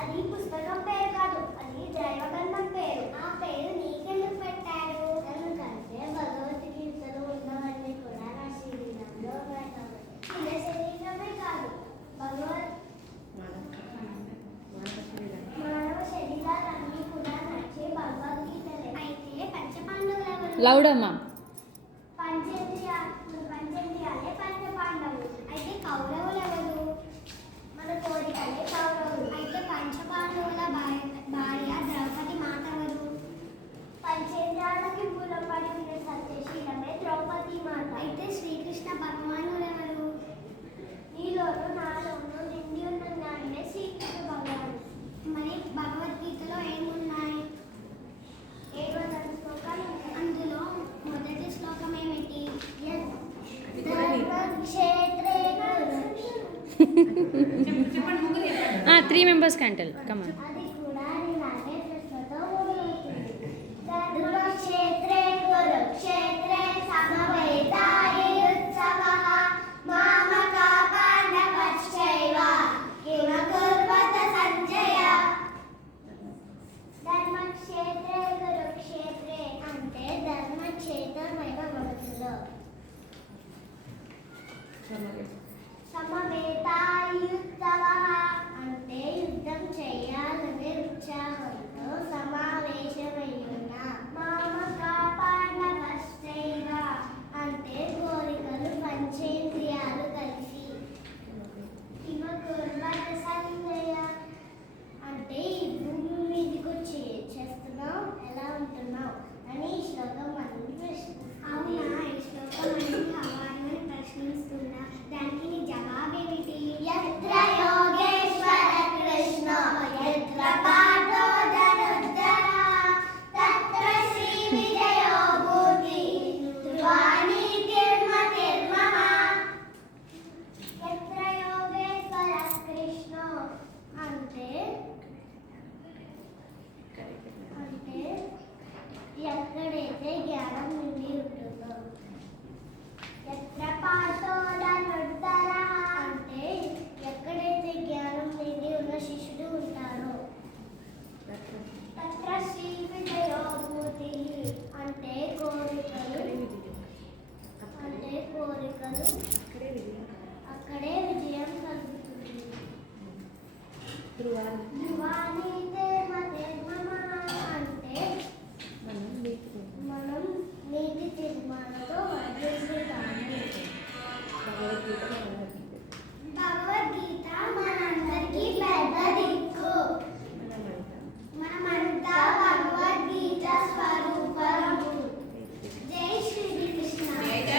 అది పుస్తకం పేరు కాదు, అది దైవగ్రంథం పేరు. ఆ పేరు నీకెందుకు పెట్టారు? ఎందుకంటే భగవద్గీతలో ఉన్నవన్నీ కూడా నా శరీరంలో పెట్టాలి. చిన్న శరీరమే కాదు, మానవ శరీరాలన్నీ కూడా నచ్చే భగవద్గీతలే. అయితే పంచపాండవులు ఎవరు? లౌడమ్మా. పంచేంద్రియాలే పంచపాండవులు. అయితే కౌరవులు ఎవరు? మన కోరికలే కౌరవులు. అయితే పంచపాండవుల భార్య ద్రౌపది మాత ఎవరు? పంచేంద్రియాలకి మూలపడి ఉండే సత్యశీలమే ద్రౌపది మాత. అయితే శ్రీకృష్ణ భగవానుడు ఎవరు? నీలోను నాలోను నిండి ఉన్న జ్ఞానమే శ్రీకృష్ణ భగవానుడు. మరి భగవద్గీతలో ఏమున్నాయి? 700 శ్లోకాలు ఉన్నాయి. అందులో మొదటి శ్లోకం ఏమిటి? ధర్మక్షేత్రే 3 members can tell. Come on. అది కూడా నేనే ప్రశ్నతో మొదలవుతుంది. ధర్మక్షేత్రే కురుక్షేత్రే సమవేతాయుత్సవః మామకా పాండవశ్చైవ కిమకుర్వత సంజయ. ధర్మక్షేత్రే కురుక్షేత్రే అంటే ధర్మక్షేత్రమైన మనసులో సమవేతాయుత్సవః అంటే యుద్ధం చేయాలనే ఉత్సాహంతో సమావేశమయ్యున్న. మామకా పాండవశ్చైవ అంటే కోరికలు పంచేంద్రియాలు కలిసి. కిమకుర్వత సంజయ అంటే ఈ భూమి మీదకి వచ్చి చేస్తున్నావు, ఎలా ఉంటున్నావు అని ఈ శ్లోకం మనల్ని ప్రశ్నిస్తుంది. అవునా, ఈ శ్లోకం మనల్ని హవాని ప్రశ్నిస్తుందా? దానికి నీ జవాబేమిటి? యత్ర యోగేశ్వర కృష్ణ యత్ర పార్థో ధనుర్ధరః తత్ర శ్రీ విజయో భూతి ధ్రువాణి తిర్మతిర్మమ. యత్ర యోగేశ్వర కృష్ణ అంటే ఎక్కడైతే జ్ఞానం నిండి ఉంటుందో. యత్ర పార్థో ధనుర్ధరః అంటే ఎక్కడైతే జ్ఞానం నిండి ఉన్న శిష్యుడు ఉంటారో. తత్ర శ్రీ విజయో భూతి అంటే కోరికలు అక్కడే విజయం కలుగుతుంది. ధ్రువాణి